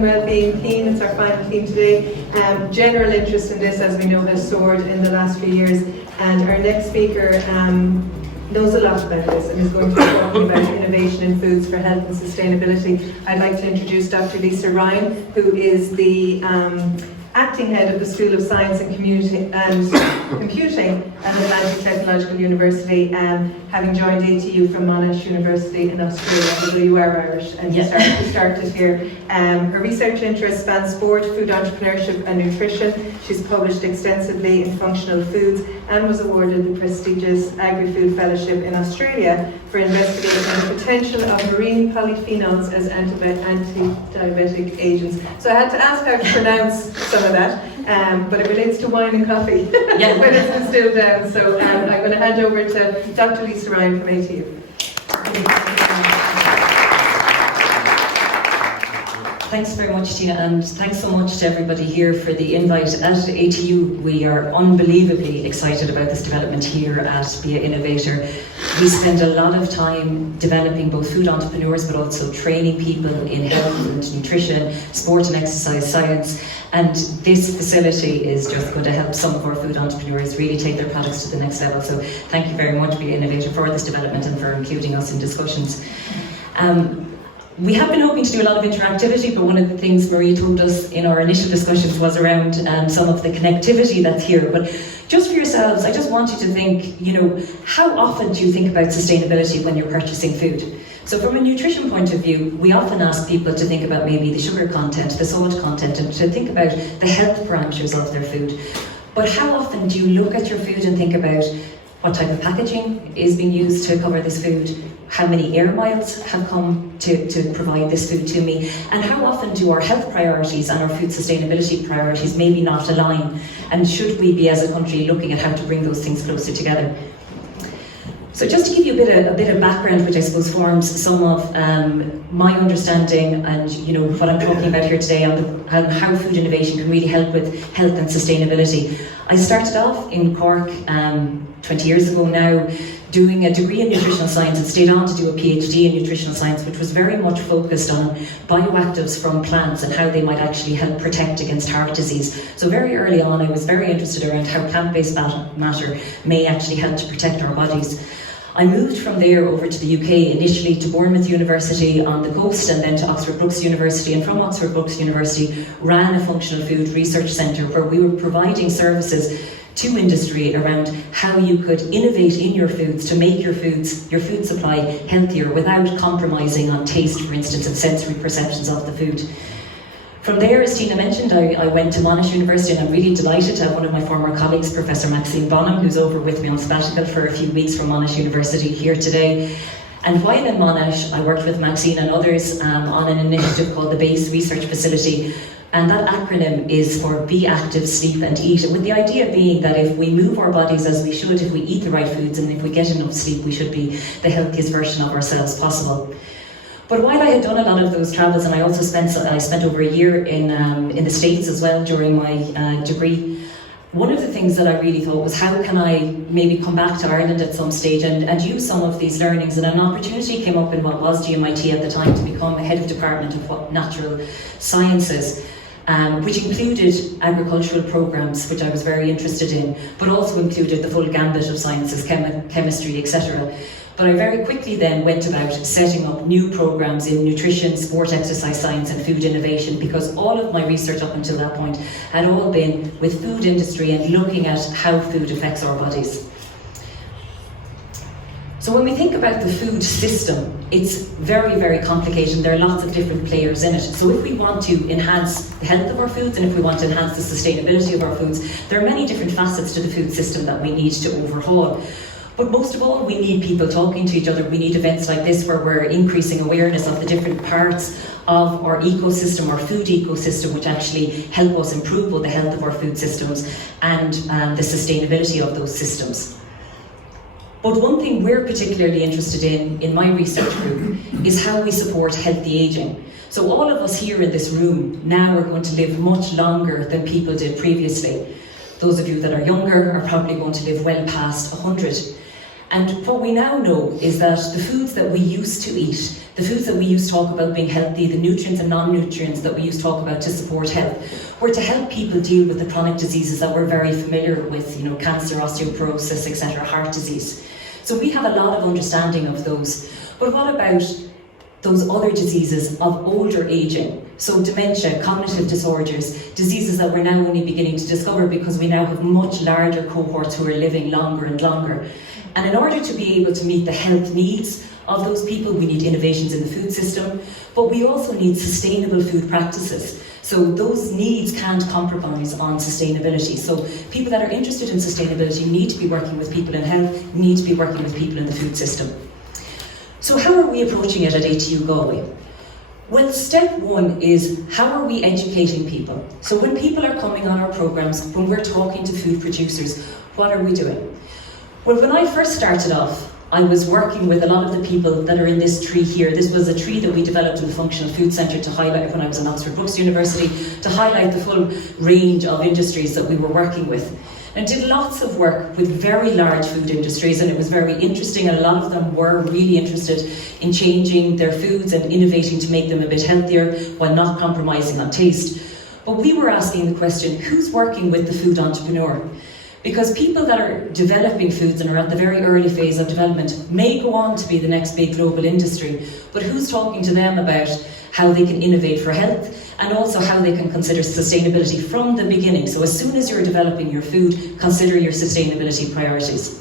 and Wellbeing theme. It's our final theme today. General interest in this, as we know, has soared in the last few years, and our next speaker knows a lot about this and is going to be talking about innovation in foods for health and sustainability. I'd like to introduce Dr. Lisa Ryan, who is the acting head of the School of Science and Computing at Atlantic Technological University, having joined ATU from Monash University in Australia, although you are Irish and you started here. Her research interests span sport, food entrepreneurship and nutrition. She's published extensively in functional foods and was awarded the prestigious Agrifood Fellowship in Australia for investigating the potential of marine polyphenols as anti-diabetic agents. So I had to ask how to pronounce some of that, but it relates to wine and coffee when it's distilled down. So I'm going to hand over to Dr. Lisa Ryan from ATU. Thanks very much, Tina, and thanks so much to everybody here for the invite. At ATU, we are unbelievably excited about this development here at BIA Innovator. We spend a lot of time developing both food entrepreneurs, but also training people in health and nutrition, sport and exercise science, and this facility is just going to help some of our food entrepreneurs really take their products to the next level. So thank you very much, BIA Innovator, for this development and for including us in discussions. We have been hoping to do a lot of interactivity, but one of the things Marie told us in our initial discussions was around some of the connectivity that's here. But just for yourselves, I just want you to think, how often do you think about sustainability when you're purchasing food? So from a nutrition point of view, we often ask people to think about maybe the sugar content, the salt content, and to think about the health parameters of their food. But how often do you look at your food and think about what type of packaging is being used to cover this food? How many air miles have come to provide this food to me? And how often do our health priorities and our food sustainability priorities maybe not align? And should we be as a country looking at how to bring those things closer together? So just to give you a bit of background, which I suppose forms some of my understanding and what I'm talking about here today on how food innovation can really help with health and sustainability. I started off in Cork 20 years ago now, doing a degree in nutritional science, and stayed on to do a PhD in nutritional science, which was very much focused on bioactives from plants and how they might actually help protect against heart disease. So very early on, I was very interested around how plant-based matter may actually help to protect our bodies. I moved from there over to the UK, initially to Bournemouth University on the coast, and then to Oxford Brookes University, and from Oxford Brookes University ran a functional food research centre where we were providing services to industry around how you could innovate in your foods to make your food supply healthier without compromising on taste, for instance, and sensory perceptions of the food. From there, as Tina mentioned, I went to Monash University, and I'm really delighted to have one of my former colleagues, Professor Maxine Bonham, who's over with me on sabbatical for a few weeks from Monash University here today. And while in Monash, I worked with Maxine and others on an initiative called the BASE Research Facility. And that acronym is for Be Active, Sleep and Eat, with the idea being that if we move our bodies as we should, if we eat the right foods, and if we get enough sleep, we should be the healthiest version of ourselves possible. But while I had done a lot of those travels, and I also spent over a year in the States as well during my degree, one of the things that I really thought was, how can I maybe come back to Ireland at some stage and use some of these learnings? And an opportunity came up in what was GMIT at the time to become head of department of natural sciences, which included agricultural programs, which I was very interested in, but also included the full gambit of sciences, chemistry, etc. But I very quickly then went about setting up new programs in nutrition, sport, exercise science and food innovation, because all of my research up until that point had all been with food industry and looking at how food affects our bodies. So when we think about the food system, it's very, very complicated. There are lots of different players in it. So if we want to enhance the health of our foods, and if we want to enhance the sustainability of our foods, there are many different facets to the food system that we need to overhaul. But most of all, we need people talking to each other. We need events like this where we're increasing awareness of the different parts of our ecosystem, our food ecosystem, which actually help us improve both the health of our food systems and the sustainability of those systems. But one thing we're particularly interested in my research group, is how we support healthy aging. So all of us here in this room now are going to live much longer than people did previously. Those of you that are younger are probably going to live well past 100. And what we now know is that the foods that we used to eat, the foods that we used to talk about being healthy, the nutrients and non-nutrients that we used to talk about to support health, were to help people deal with the chronic diseases that we're very familiar with, cancer, osteoporosis, etc., heart disease. So we have a lot of understanding of those. But what about those other diseases of older aging? So dementia, cognitive disorders, diseases that we're now only beginning to discover because we now have much larger cohorts who are living longer and longer. And in order to be able to meet the health needs of those people, we need innovations in the food system, but we also need sustainable food practices. So those needs can't compromise on sustainability. So people that are interested in sustainability need to be working with people in health, need to be working with people in the food system. So how are we approaching it at ATU Galway? Well, step one is, how are we educating people? So when people are coming on our programs, when we're talking to food producers, what are we doing? Well, when I first started off, I was working with a lot of the people that are in this tree here. This was a tree that we developed in the Functional Food Centre to highlight, when I was in Oxford Brookes University, to highlight the full range of industries that we were working with. And did lots of work with very large food industries, and it was very interesting, and a lot of them were really interested in changing their foods and innovating to make them a bit healthier while not compromising on taste. But we were asking the question, who's working with the food entrepreneur? Because people that are developing foods and are at the very early phase of development may go on to be the next big global industry, but who's talking to them about how they can innovate for health and also how they can consider sustainability from the beginning? So as soon as you're developing your food, consider your sustainability priorities.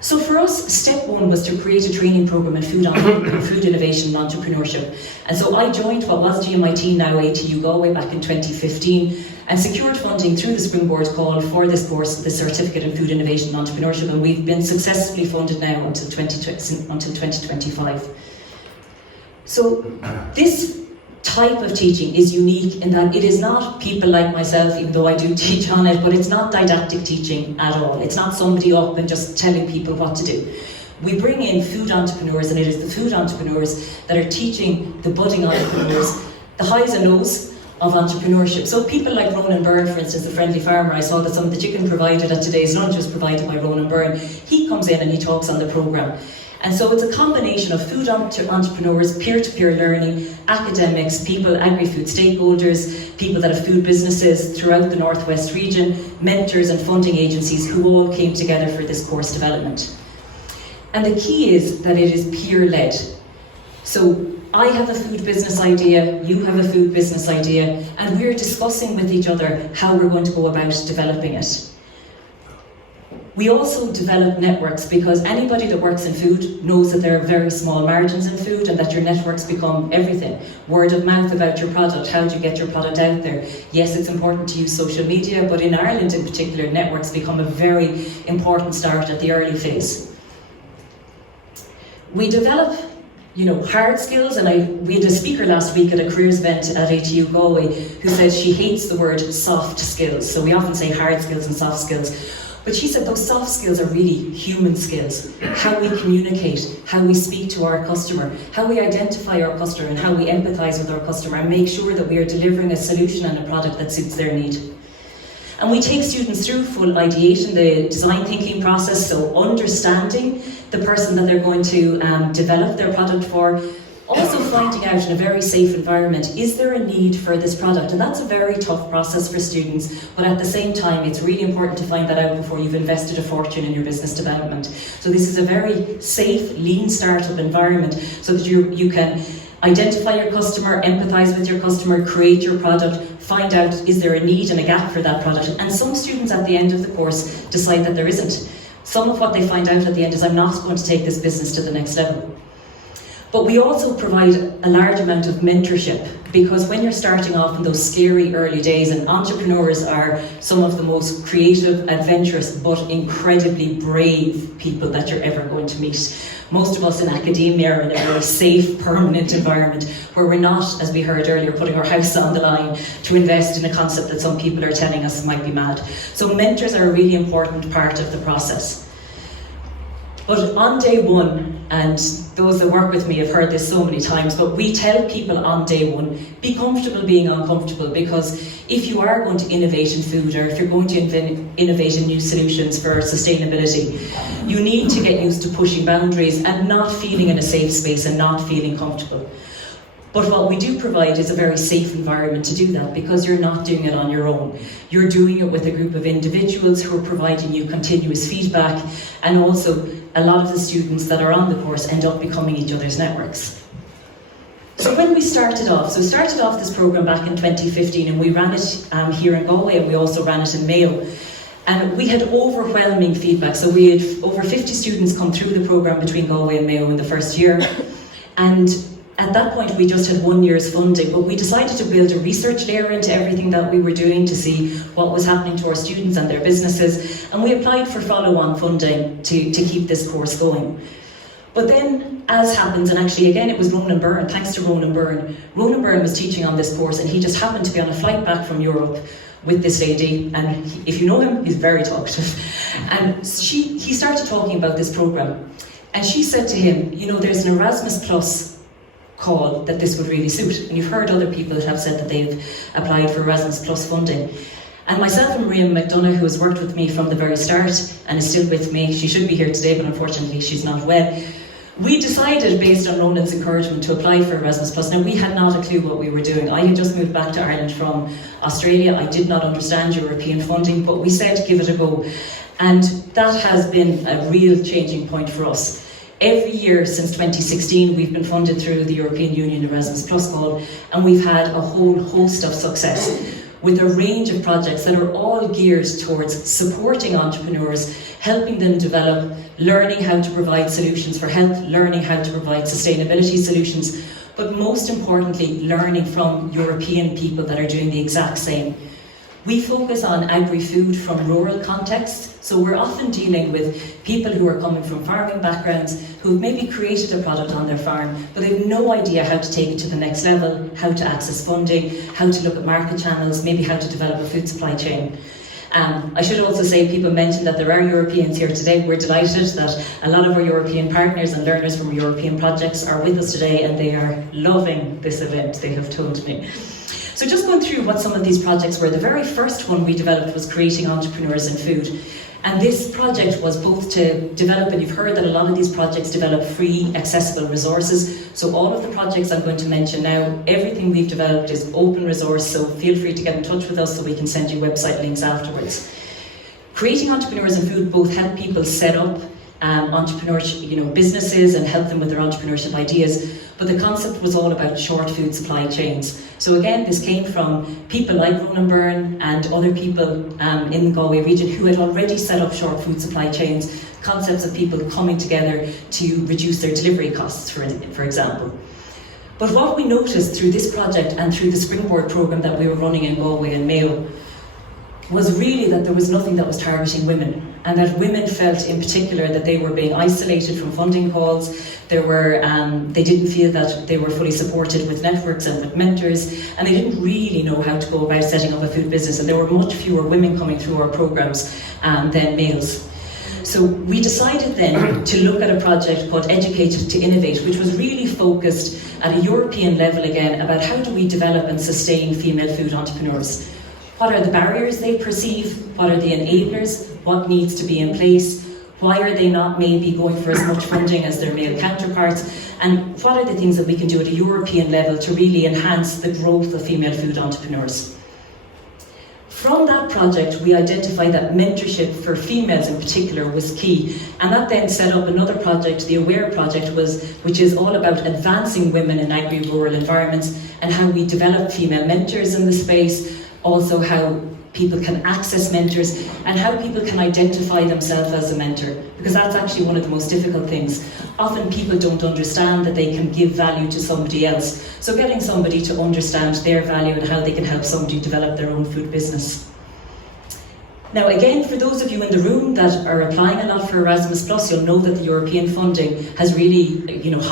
So for us, step one was to create a training program in food innovation and entrepreneurship. And so I joined what was GMIT, now ATU Galway, back in 2015, and secured funding through the Springboard call for this course, the Certificate in Food Innovation and Entrepreneurship, and we've been successfully funded now until 2025. So this type of teaching is unique in that it is not people like myself, even though I do teach on it, but it's not didactic teaching at all. It's not somebody up and just telling people what to do. We bring in food entrepreneurs, and it is the food entrepreneurs that are teaching the budding entrepreneurs the highs and lows of entrepreneurship. So people like Ronan Byrne, for instance, the friendly farmer, I saw that some of the chicken provided at today's lunch was provided by Ronan Byrne. He comes in and he talks on the programme. And so it's a combination of food entrepreneurs, peer-to-peer learning, academics, people, Agrifood stakeholders, people that have food businesses throughout the Northwest region, mentors and funding agencies who all came together for this course development. And the key is that it is peer-led. So I have a food business idea, you have a food business idea, and we're discussing with each other how we're going to go about developing it. We also develop networks, because anybody that works in food knows that there are very small margins in food and that your networks become everything. Word of mouth about your product, how do you get your product out there? Yes, it's important to use social media, but in Ireland in particular, networks become a very important start at the early phase. We develop hard skills, and we had a speaker last week at a careers event at ATU Galway who said she hates the word soft skills. So we often say hard skills and soft skills. But she said those soft skills are really human skills. How we communicate, how we speak to our customer, how we identify our customer, and how we empathise with our customer and make sure that we are delivering a solution and a product that suits their need. And we take students through full ideation, the design thinking process, so understanding the person that they're going to develop their product for. Also finding out in a very safe environment, is there a need for this product? And that's a very tough process for students, but at the same time, it's really important to find that out before you've invested a fortune in your business development. So this is a very safe, lean startup environment so that you can identify your customer, empathise with your customer, create your product, find out is there a need and a gap for that product. And some students at the end of the course decide that there isn't. Some of what they find out at the end is, I'm not going to take this business to the next level. But we also provide a large amount of mentorship, because when you're starting off in those scary early days, and entrepreneurs are some of the most creative, adventurous, but incredibly brave people that you're ever going to meet. Most of us in academia are in a very safe, permanent environment where we're not, as we heard earlier, putting our house on the line to invest in a concept that some people are telling us might be mad. So mentors are a really important part of the process. But on day one, and those that work with me have heard this so many times, but we tell people on day one, be comfortable being uncomfortable, because if you are going to innovate in food, or if you're going to innovate in new solutions for sustainability, you need to get used to pushing boundaries and not feeling in a safe space and not feeling comfortable. But what we do provide is a very safe environment to do that, because you're not doing it on your own. You're doing it with a group of individuals who are providing you continuous feedback, and also a lot of the students that are on the course end up becoming each other's networks. So when we started off this programme back in 2015, and we ran it here in Galway, and we also ran it in Mayo. And we had overwhelming feedback. So we had over 50 students come through the programme between Galway and Mayo in the first year. And at that point, we just had 1 year's funding, but we decided to build a research layer into everything that we were doing to see what was happening to our students and their businesses. And we applied for follow-on funding to keep this course going. But then, as happens, and actually again it was Ronan Byrne, thanks to Ronan Byrne. Ronan Byrne was teaching on this course, and he just happened to be on a flight back from Europe with this lady, and if you know him, he's very talkative. And he started talking about this programme, and she said to him, you know, there's an Erasmus Plus call that this would really suit. And you've heard other people that have said that they've applied for Erasmus Plus funding. And myself and Maria McDonough, who has worked with me from the very start and is still with me, she should be here today, but unfortunately she's not well. We decided, based on Ronan's encouragement, to apply for Erasmus Plus. Now, we had not a clue what we were doing. I had just moved back to Ireland from Australia. I did not understand European funding, but we said give it a go. And that has been a real changing point for us. Every year since 2016, we've been funded through the European Union Erasmus Plus call, and we've had a whole host of success with a range of projects that are all geared towards supporting entrepreneurs, helping them develop, learning how to provide solutions for health, learning how to provide sustainability solutions, but most importantly, learning from European people that are doing the exact same. We focus on agri-food from rural contexts, so we're often dealing with people who are coming from farming backgrounds who've maybe created a product on their farm, but they've no idea how to take it to the next level, how to access funding, how to look at market channels, maybe how to develop a food supply chain. I should also say, people mentioned that there are Europeans here today. We're delighted that a lot of our European partners and learners from European projects are with us today, and they are loving this event, they have told me. So just going through what some of these projects were, the very first one we developed was Creating Entrepreneurs in Food. And this project was both to develop, and you've heard that a lot of these projects develop free, accessible resources. So all of the projects I'm going to mention now, everything we've developed is open resource, so feel free to get in touch with us so we can send you website links afterwards. Creating Entrepreneurs in Food both help people set up entrepreneurship, businesses, and help them with their entrepreneurship ideas. But the concept was all about short food supply chains. So again, this came from people like Ronan Byrne and other people in the Galway region who had already set up short food supply chains, concepts of people coming together to reduce their delivery costs, for example. But what we noticed through this project and through the Springboard programme that we were running in Galway and Mayo was really that there was nothing that was targeting women, and that women felt in particular that they were being isolated from funding calls. They didn't feel that they were fully supported with networks and with mentors, and they didn't really know how to go about setting up a food business, and there were much fewer women coming through our programmes than males. So we decided then to look at a project called Educated to Innovate, which was really focused at a European level again about how do we develop and sustain female food entrepreneurs. What are the barriers they perceive? What are the enablers? What needs to be in place? Why are they not maybe going for as much funding as their male counterparts? And what are the things that we can do at a European level to really enhance the growth of female food entrepreneurs? From that project, we identified that mentorship for females in particular was key. And that then set up another project, the AWARE project, which is all about advancing women in agri-rural environments and how we develop female mentors in the space, also how people can access mentors and how people can identify themselves as a mentor, because that's actually one of the most difficult things. Often people don't understand that they can give value to somebody else. So getting somebody to understand their value and how they can help somebody develop their own food business. Now again, for those of you in the room that are applying a lot for Erasmus Plus, you'll know that the European funding has really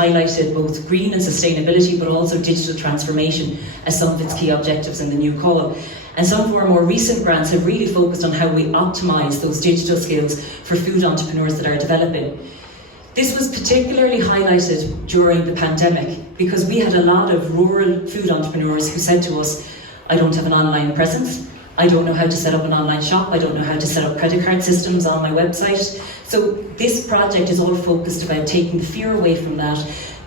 highlighted both green and sustainability, but also digital transformation as some of its key objectives in the new call. And some of our more recent grants have really focused on how we optimise those digital skills for food entrepreneurs that are developing. This was particularly highlighted during the pandemic because we had a lot of rural food entrepreneurs who said to us, I don't have an online presence, I don't know how to set up an online shop, I don't know how to set up credit card systems on my website. So this project is all focused about taking the fear away from that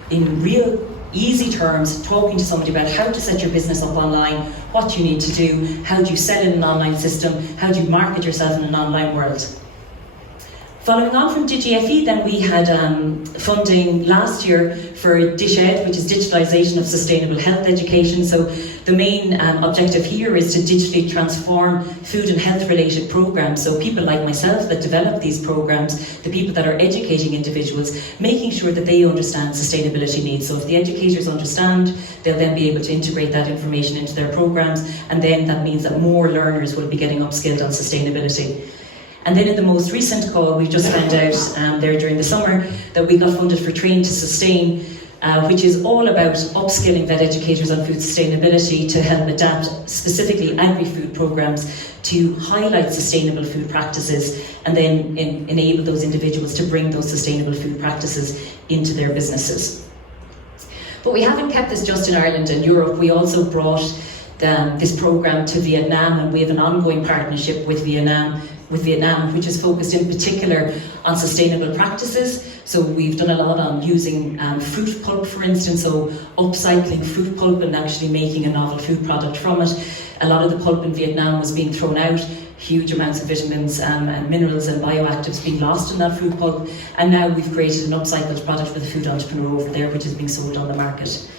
in real easy terms, talking to somebody about how to set your business up online, what you need to do, how do you sell in an online system, how do you market yourself in an online world. Following on from DigiFE, then we had funding last year for DishEd, which is digitalisation of sustainable health education. So the main objective here is to digitally transform food and health related programmes. So people like myself that develop these programmes, the people that are educating individuals, making sure that they understand sustainability needs. So if the educators understand, they'll then be able to integrate that information into their programmes, and then that means that more learners will be getting upskilled on sustainability. And then in the most recent call, we just found out there during the summer that we got funded for Train to Sustain, which is all about upskilling vet educators on food sustainability to help adapt specifically Agrifood programmes to highlight sustainable food practices and then enable those individuals to bring those sustainable food practices into their businesses. But we haven't kept this just in Ireland and Europe. We also brought this programme to Vietnam, and we have an ongoing partnership with Vietnam, which is focused in particular on sustainable practices. So we've done a lot on using fruit pulp, for instance, so upcycling fruit pulp and actually making a novel food product from it. A lot of the pulp in Vietnam was being thrown out, huge amounts of vitamins and minerals and bioactives being lost in that fruit pulp. And now we've created an upcycled product for the food entrepreneur over there, which is being sold on the market.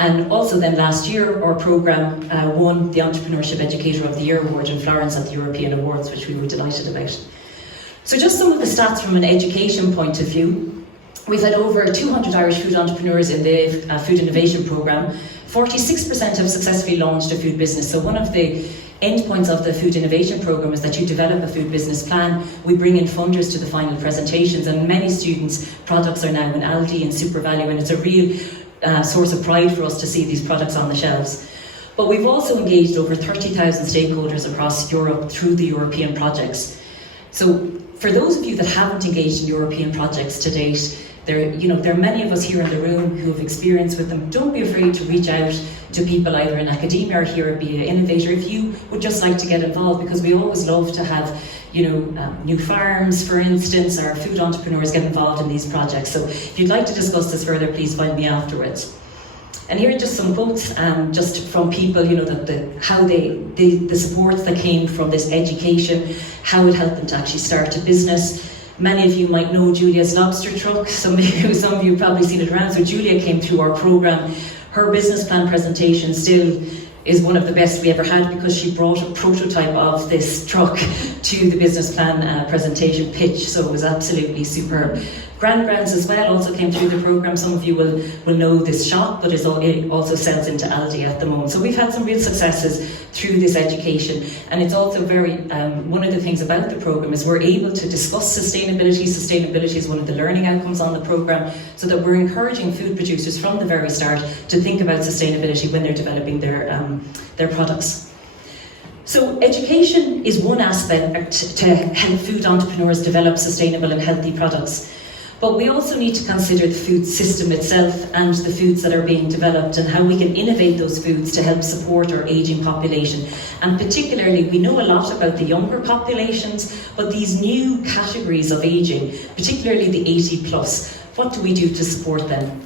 And also then last year, our programme won the Entrepreneurship Educator of the Year award in Florence at the European Awards, which we were delighted about. So just some of the stats from an education point of view. We've had over 200 Irish food entrepreneurs in the Food Innovation Programme. 46% have successfully launched a food business. So one of the endpoints of the Food Innovation Programme is that you develop a food business plan. We bring in funders to the final presentations, and many students' products are now in Aldi and SuperValu, and it's a real source of pride for us to see these products on the shelves. But we've also engaged over 30,000 stakeholders across Europe through the European projects. So for those of you that haven't engaged in European projects to date, there are many of us here in the room who have experience with them. Don't be afraid to reach out to people either in academia or here at BIA Innovator if you would just like to get involved, because we always love to have new farms, for instance, or food entrepreneurs get involved in these projects. So if you'd like to discuss this further, please find me afterwards. And here are just some quotes just from people, how the supports that came from this education, how it helped them to actually start a business. Many of you might know Julia's lobster truck. Some of you have probably seen it around. So Julia came through our programme. Her business plan presentation still is one of the best we ever had, because she brought a prototype of this truck to the business plan presentation pitch, so it was absolutely superb. Grandgrands as well also came through the programme. Some of you will know this shop, but it also sells into Aldi at the moment. So we've had some real successes through this education, and it's also very, one of the things about the programme is we're able to discuss sustainability. Sustainability is one of the learning outcomes on the programme, so that we're encouraging food producers from the very start to think about sustainability when they're developing their products. So education is one aspect to help food entrepreneurs develop sustainable and healthy products. But we also need to consider the food system itself and the foods that are being developed and how we can innovate those foods to help support our ageing population. And particularly, we know a lot about the younger populations, but these new categories of ageing, particularly the 80 plus, what do we do to support them?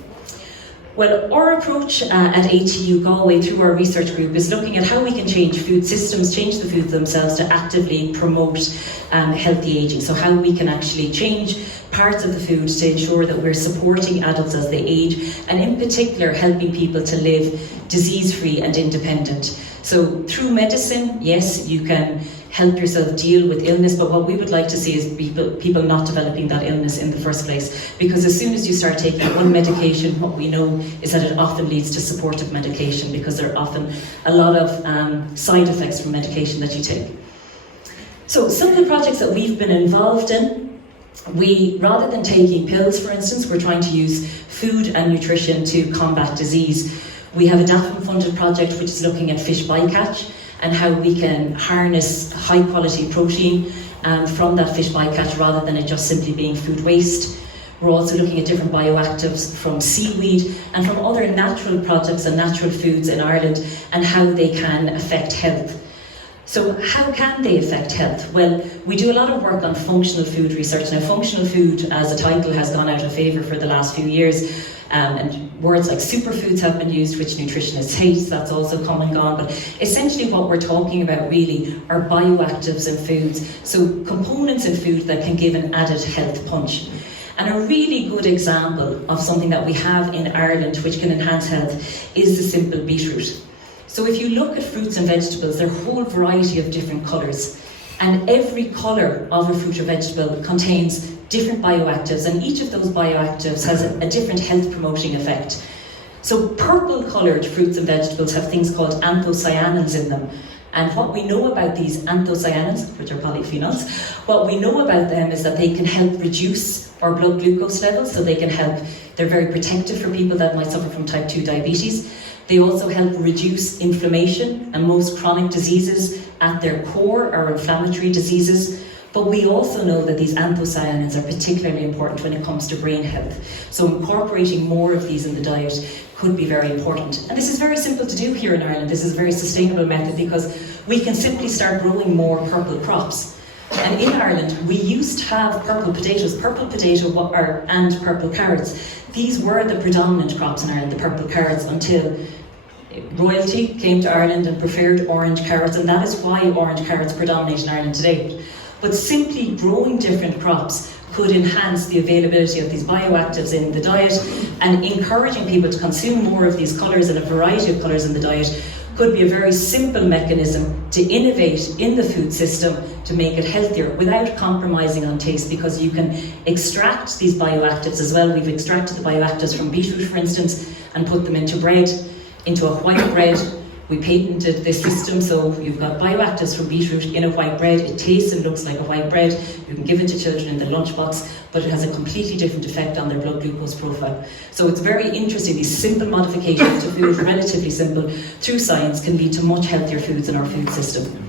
Well, our approach at ATU Galway through our research group is looking at how we can change food systems, change the foods themselves to actively promote healthy ageing. So how we can actually change parts of the food to ensure that we're supporting adults as they age, and in particular helping people to live disease-free and independent. So through medicine, yes, you can help yourself deal with illness, but what we would like to see is people not developing that illness in the first place, because as soon as you start taking one medication, what we know is that it often leads to supportive medication, because there are often a lot of side effects from medication that you take. So some of the projects that we've been involved in, rather than taking pills, for instance, we're trying to use food and nutrition to combat disease. We have a DAFM-funded project which is looking at fish bycatch and how we can harness high-quality protein from that fish bycatch rather than it just simply being food waste. We're also looking at different bioactives from seaweed and from other natural products and natural foods in Ireland and how they can affect health. So how can they affect health? Well, we do a lot of work on functional food research. Now, functional food as a title has gone out of favour for the last few years, and words like superfoods have been used, which nutritionists hate. That's also come and gone. But essentially what we're talking about really are bioactives in foods, so components in food that can give an added health punch. And a really good example of something that we have in Ireland which can enhance health is the simple beetroot. So if you look at fruits and vegetables, there are a whole variety of different colours. And every colour of a fruit or vegetable contains different bioactives, and each of those bioactives has a different health promoting effect. So purple coloured fruits and vegetables have things called anthocyanins in them. And what we know about these anthocyanins, which are polyphenols, what we know about them is that they can help reduce our blood glucose levels, so they can help, they're very protective for people that might suffer from type 2 diabetes. They also help reduce inflammation, and most chronic diseases at their core are inflammatory diseases. But we also know that these anthocyanins are particularly important when it comes to brain health. So incorporating more of these in the diet could be very important. And this is very simple to do here in Ireland. This is a very sustainable method because we can simply start growing more purple crops. And in Ireland, we used to have purple potatoes, and purple carrots. These were the predominant crops in Ireland, the purple carrots, until royalty came to Ireland and preferred orange carrots, and that is why orange carrots predominate in Ireland today. But simply growing different crops could enhance the availability of these bioactives in the diet, and encouraging people to consume more of these colours and a variety of colours in the diet could be a very simple mechanism to innovate in the food system to make it healthier without compromising on taste, because you can extract these bioactives as well. We've extracted the bioactives from beetroot, for instance, and put them into bread, into a white bread. We patented this system, so you've got bioactives from beetroot in a white bread. It tastes and looks like a white bread. You can give it to children in the lunchbox, but it has a completely different effect on their blood glucose profile. So it's very interesting. These simple modifications to food, relatively simple, through science, can lead to much healthier foods in our food system.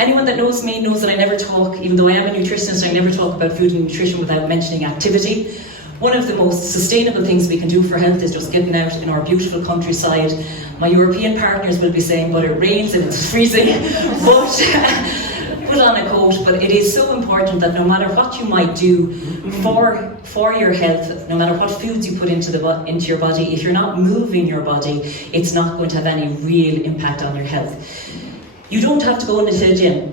Anyone that knows me knows that I never talk, even though I am a nutritionist, I never talk about food and nutrition without mentioning activity. One of the most sustainable things we can do for health is just getting out in our beautiful countryside. My European partners will be saying, but it rains and it's freezing, but put on a coat. But it is so important that no matter what you might do for your health, no matter what foods you put into your body, if you're not moving your body, it's not going to have any real impact on your health. You don't have to go into a gym.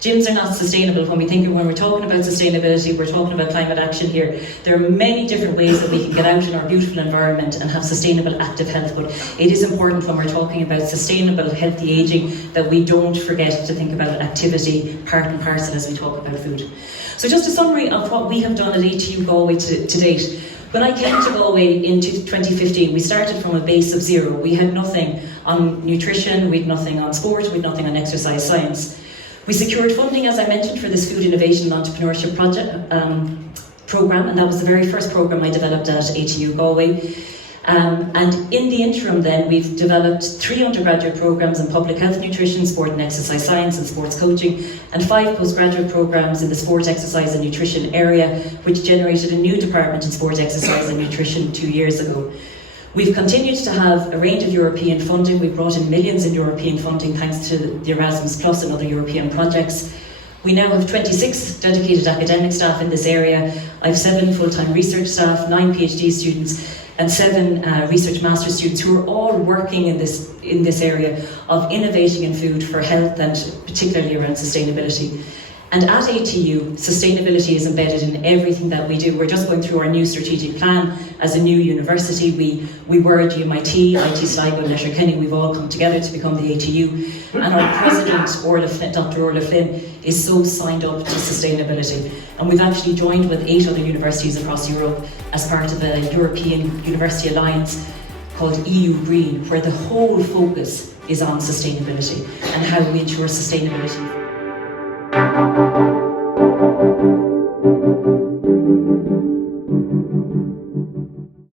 Gyms are not sustainable. When we're talking about sustainability, we're talking about climate action here. There are many different ways that we can get out in our beautiful environment and have sustainable active health, but it is important when we're talking about sustainable healthy ageing that we don't forget to think about activity part and parcel as we talk about food. So just a summary of what we have done at ATU Galway to date. When I came to Galway in 2015, we started from a base of zero. We had nothing on nutrition, we had nothing on sport, we had nothing on exercise science. We secured funding, as I mentioned, for this Food Innovation and Entrepreneurship programme, and that was the very first programme I developed at ATU Galway. And in the interim then, we've developed 3 undergraduate programmes in public health nutrition, sport and exercise science and sports coaching, and 5 postgraduate programmes in the sport, exercise and nutrition area, which generated a new department in sport, exercise and nutrition 2 years ago. We've continued to have a range of European funding. We've brought in millions in European funding thanks to the Erasmus Plus and other European projects. We now have 26 dedicated academic staff in this area. I have 7 full-time research staff, 9 PhD students, and 7 research master's students who are all working in this area of innovating in food for health and particularly around sustainability. And at ATU, sustainability is embedded in everything that we do. We're just going through our new strategic plan as a new university. We were GMIT, IT Sligo, and Letterkenny. We've all come together to become the ATU. And our president, Dr. Orla Flynn, is so signed up to sustainability. And we've actually joined with 8 other universities across Europe as part of a European University Alliance called EU Green, where the whole focus is on sustainability and how we ensure sustainability.